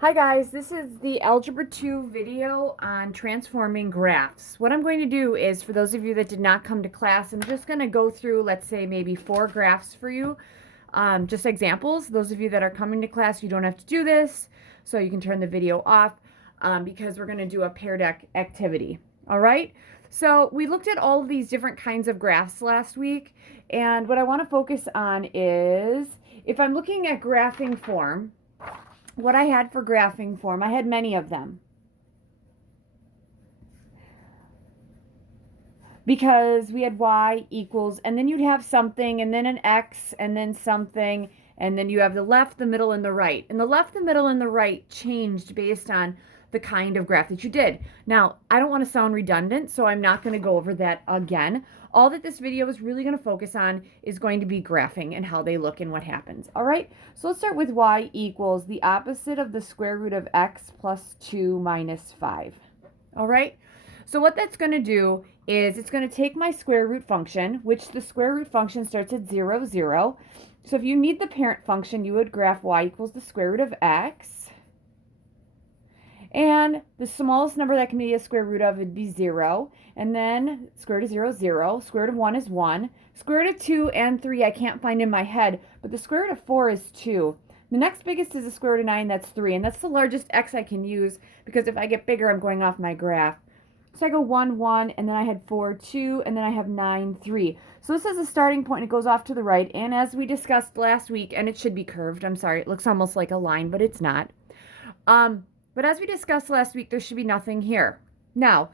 Hi guys, this is the Algebra 2 video on transforming graphs. What I'm going to do is, for those of you that did not come to class, I'm just going to go through, let's say, maybe 4 graphs for you, just examples. Those of you that are coming to class, you don't have to do this, so you can turn the video off because we're going to do a paired activity. All right? So we looked at all of these different kinds of graphs last week, and what I want to focus on is, if I'm looking at graphing form, what I had for graphing form, I had many of them. Because we had y equals, and then you'd have something, and then an x, and then something, and then you have the left, the middle, and the right. And the left, the middle, and the right changed based on the kind of graph that you did. Now, I don't want to sound redundant, so I'm not going to go over that again. All that this video is really going to focus on is going to be graphing and how they look and what happens. All right, so let's start with y equals the opposite of the square root of x plus 2 minus 5. All right, so what that's going to do is it's going to take my square root function, which the square root function starts at 0, 0. So if you need the parent function, you would graph y equals the square root of x. And the smallest number that can be a square root of would be 0. And then square root of 0 is 0. Square root of 1 is 1. Square root of 2 and 3 I can't find in my head, but the square root of 4 is 2. The next biggest is the square root of 9, that's 3. And that's the largest x I can use because if I get bigger, I'm going off my graph. So I go 1, 1, and then I had 4, 2, and then I have 9, 3. So this is a starting point, and it goes off to the right. And as we discussed last week, and it should be curved, I'm sorry, it looks almost like a line, but it's not. But as we discussed last week, there should be nothing here. Now,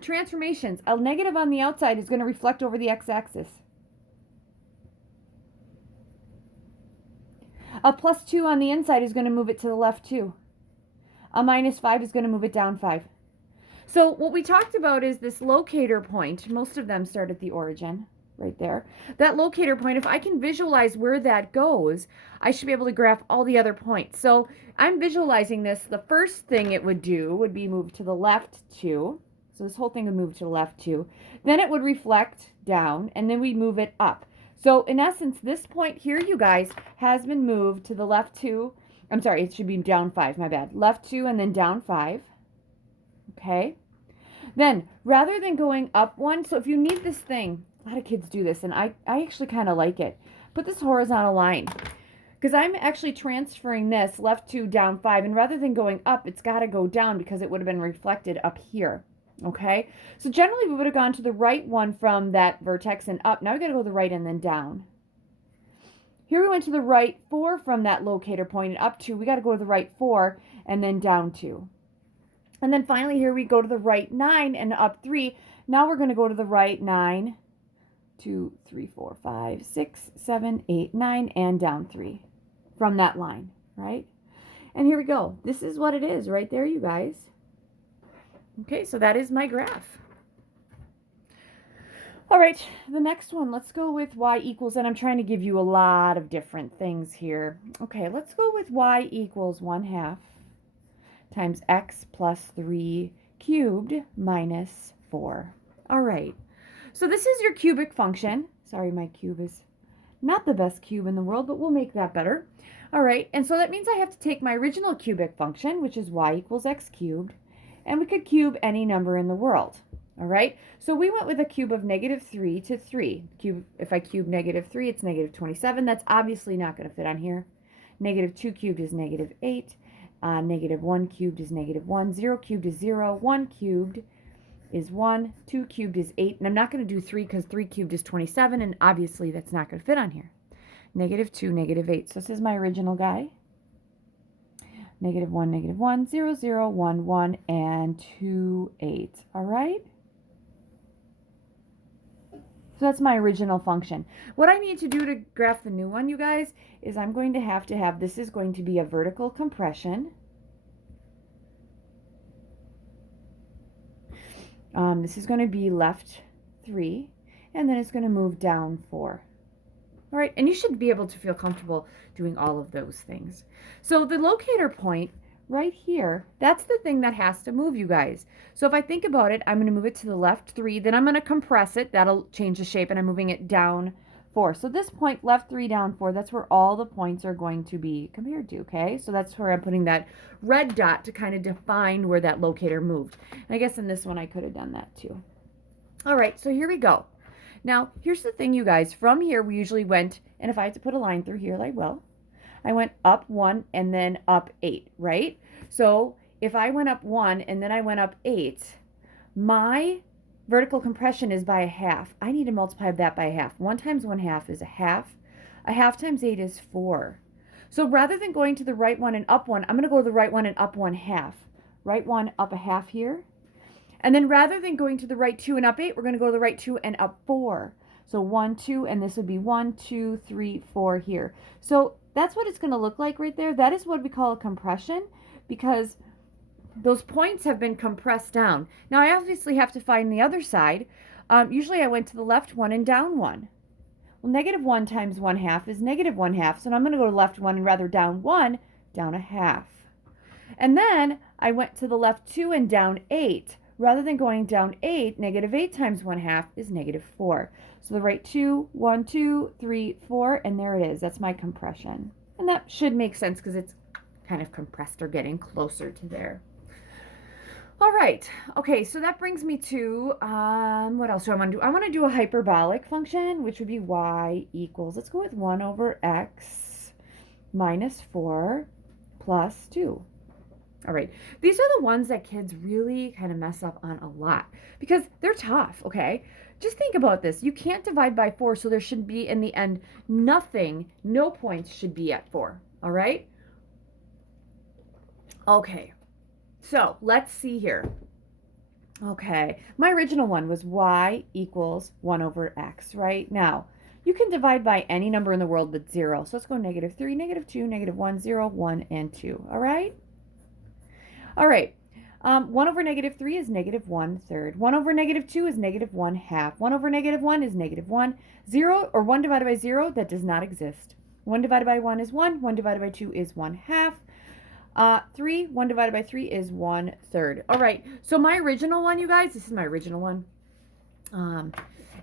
transformations. A negative on the outside is going to reflect over the x-axis. A plus 2 on the inside is going to move it to the left 2. A minus 5 is going to move it down 5. So what we talked about is this locator point. Most of them start at the origin, right there. That locator point, if I can visualize where that goes, I should be able to graph all the other points. So I'm visualizing this. The first thing it would do would be move to the left 2. So this whole thing would move to the left 2. Then it would reflect down, and then we move it up. So in essence, this point here, you guys, has been moved to the left 2. I'm sorry, it should be down 5, my bad. Left 2 and then down 5. Okay. Then, rather than going up 1, so if you need this thing, a lot of kids do this, and I actually kind of like it. Put this horizontal line, because I'm actually transferring this left 2 down 5, and rather than going up, it's got to go down because it would have been reflected up here. Okay, so generally we would have gone to the right 1 from that vertex and up. Now we got to go to the right and then down. Here we went to the right 4 from that locator point and up 2. We got to go to the right 4 and then down 2. And then finally here we go to the right 9 and up 3. Now we're going to go to the right 9, 2, 3, 4, 5, 6, 7, 8, 9, and down 3 from that line, right? And here we go. This is what it is right there, you guys. Okay, so that is my graph. All right, the next one, let's go with y equals, and I'm trying to give you a lot of different things here. Okay, let's go with y equals 1/2 times x plus 3 cubed minus 4. All right, so this is your cubic function. Sorry, my cube is not the best cube in the world, but we'll make that better. All right, and so that means I have to take my original cubic function, which is y equals x cubed, and we could cube any number in the world. All right, so we went with a cube of -3 to 3. If I cube -3, it's -27. That's obviously not going to fit on here. -2 cubed is -8. -1 cubed is -1. 0 cubed is 0. 1 cubed is 1. 2 cubed is 8. And I'm not going to do 3 because 3 cubed is 27. And obviously that's not going to fit on here. -2, -8. So this is my original guy. -1, -1, 0, 0, 1, 1, and 2, 8. All right? So that's my original function. What I need to do to graph the new one, you guys, is I'm going to have, this is going to be a vertical compression. This is going to be left 3, and then it's going to move down 4. All right, and you should be able to feel comfortable doing all of those things. So the locator point right here, that's the thing that has to move, you guys. So if I think about it, I'm going to move it to the left 3, then I'm going to compress it. That'll change the shape, and I'm moving it down 4. So this point, left 3, down 4, that's where all the points are going to be compared to, okay? So that's where I'm putting that red dot to kind of define where that locator moved. And I guess in this one I could have done that too. All right, so here we go. Now, here's the thing, you guys. From here, we usually went, and if I had to put a line through here, I will. I went up 1 and then up 8, right? So if I went up 1 and then I went up 8, my vertical compression is by a half. I need to multiply that by a half. 1 times 1/2 is a half. A half times 8 is 4. So rather than going to the right one and up 1, I'm going to go to the right one and up 1/2. Right 1, up a half here. And then rather than going to the right 2 and up 8, we're going to go to the right 2 and up 4. So 1, 2, and this would be 1, 2, 3, 4 here. So that's what it's going to look like right there. That is what we call a compression, because those points have been compressed down. Now I obviously have to find the other side. Usually I went to the left 1 and down 1. Well, -1 times 1/2 is -1/2. So now I'm going to go to left 1 and rather down 1, down a half. And then I went to the left 2 and down 8. Rather than going down 8, -8 times 1/2 is -4. So the right 2, 1, 2, 3, 4, and there it is. That's my compression. And that should make sense because it's kind of compressed or getting closer to there. All right. Okay, so that brings me to, what else do I want to do? I want to do a hyperbolic function, which would be y equals, let's go with 1 over x minus 4 plus 2. All right. These are the ones that kids really kind of mess up on a lot because they're tough, okay? Just think about this. You can't divide by 4, so there should be, in the end, nothing, no points should be at 4, all right? Okay. So let's see here. Okay, my original one was y equals 1 over x, right? Now, you can divide by any number in the world but 0. So let's go -3, -2, -1, 0, 1, and 2, all right? All right, 1 over -3 is -1/3. 1 over -2 is -1/2. 1 over -1 is -1. 0, or 1 divided by 0, that does not exist. 1 divided by 1 is 1. 1 divided by 2 is 1/2. 3, 1 divided by 3 is 1/3. All right, so my original one, you guys, this is my original one. And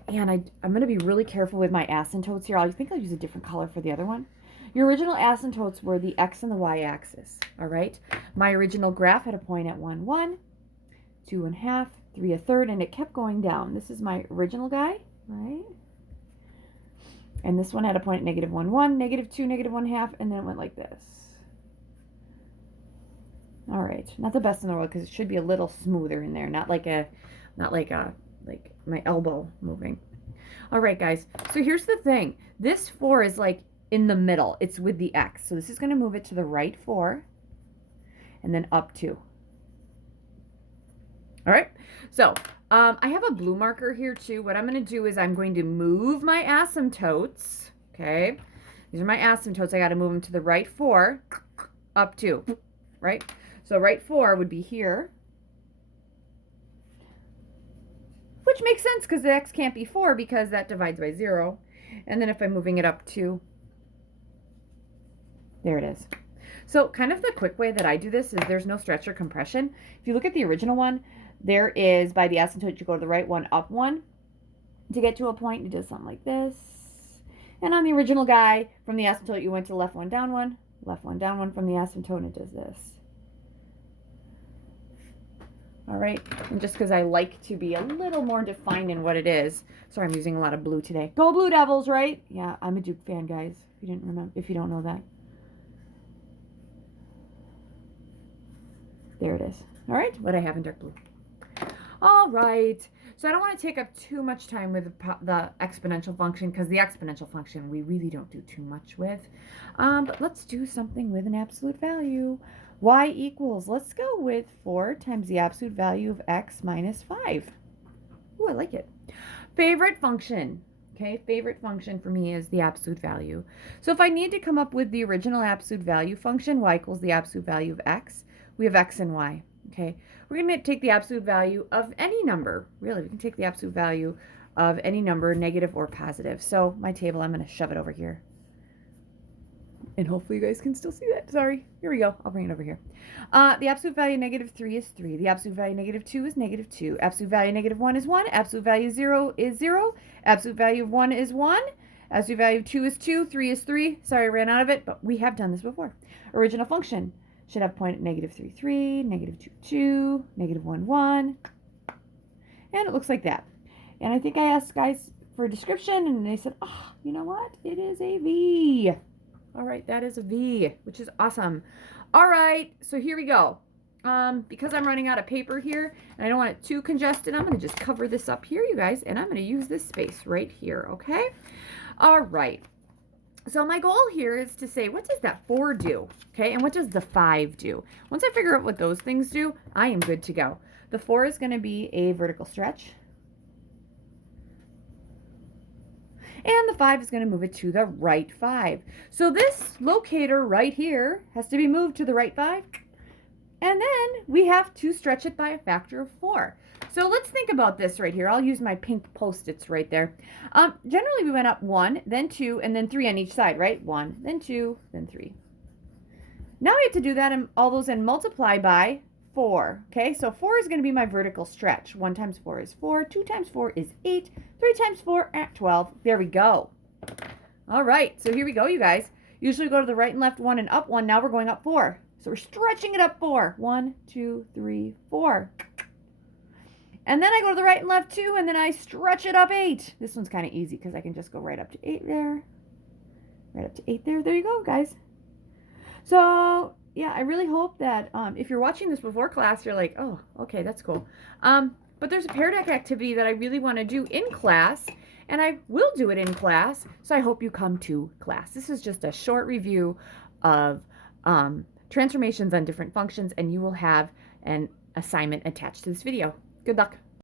I'm going to be really careful with my asymptotes here. I think I'll use a different color for the other one. Your original asymptotes were the x and the y-axis, all right? My original graph had a point at 1, 1, 2 1/2, 3 1/3, and it kept going down. This is my original guy, right? And this one had a point at -1, 1, -2, -1/2, and then it went like this. All right, not the best in the world because it should be a little smoother in there, not like my elbow moving. All right, guys. So here's the thing. This 4 is like in the middle. It's with the x. So this is going to move it to the right 4 and then up 2. All right. So I have a blue marker here too. What I'm going to do is I'm going to move my asymptotes. Okay. These are my asymptotes. I got to move them to the right 4, up 2, right? So right 4 would be here, which makes sense because the x can't be 4 because that divides by 0. And then if I'm moving it up 2, there it is. So kind of the quick way that I do this is there's no stretch or compression. If you look at the original one, there is, by the asymptote, you go to the right 1, up 1. To get to a point, it does something like this. And on the original guy, from the asymptote, you went to the left 1, down 1, left 1, down 1 from the asymptote, and it does this. All right, and just because I like to be a little more defined in what it is. Sorry, I'm using a lot of blue today. Go Blue Devils, right? Yeah, I'm a Duke fan, guys. If you didn't remember, if you don't know that. There it is. All right, what I have in dark blue. All right, so I don't want to take up too much time with the exponential function because the exponential function we really don't do too much with. But let's do something with an absolute value. Y equals, let's go with 4 times the absolute value of x minus 5. Ooh, I like it. Favorite function. Okay, favorite function for me is the absolute value. So if I need to come up with the original absolute value function, y equals the absolute value of x, we have x and y. Okay, we're going to take the absolute value of any number. Really, we can take the absolute value of any number, negative or positive. So my table, I'm going to shove it over here. And hopefully you guys can still see that. Sorry. Here we go. I'll bring it over here. The absolute value of -3 is 3. The absolute value of -2 is -2. Absolute value of -1 is 1. Absolute value of 0 is 0. Absolute value of 1 is 1. Absolute value of 2 is 2, 3 is 3. Sorry, I ran out of it, but we have done this before. Original function should have point at negative 3, 3, negative 2, 2, negative 1, 1. And it looks like that. And I think I asked guys for a description, and they said, oh, you know what? It is a V. All right, that is a V, which is awesome. All right, so here we go. Because I'm running out of paper here, and I don't want it too congested, I'm going to just cover this up here, you guys, and I'm going to use this space right here, okay? All right. So my goal here is to say, what does that 4 do? Okay, and what does the 5 do? Once I figure out what those things do, I am good to go. The 4 is going to be a vertical stretch. And the 5 is going to move it to the right 5. So this locator right here has to be moved to the right 5. And then we have to stretch it by a factor of 4. So let's think about this right here. I'll use my pink Post-its right there. Generally, we went up 1, then 2, and then 3 on each side, right? 1, then 2, then 3. Now we have to do that and all those and multiply by 4. Okay, so 4 is going to be my vertical stretch. 1 times 4 is 4. 2 times 4 is 8. 3 times 4 at 12. There we go. All right, so here we go, you guys. Usually go to the right and left 1 and up 1. Now we're going up 4. So we're stretching it up 4. 1, 2, 3, 4. And then I go to the right and left 2, and then I stretch it up 8. This one's kind of easy because I can just go right up to 8 there. Right up to 8 there. There you go, guys. So, yeah, I really hope that if you're watching this before class, you're like, oh, okay, that's cool. But there's a Pear Deck activity that I really want to do in class, and I will do it in class, so I hope you come to class. This is just a short review of transformations on different functions, and you will have an assignment attached to this video. Good luck.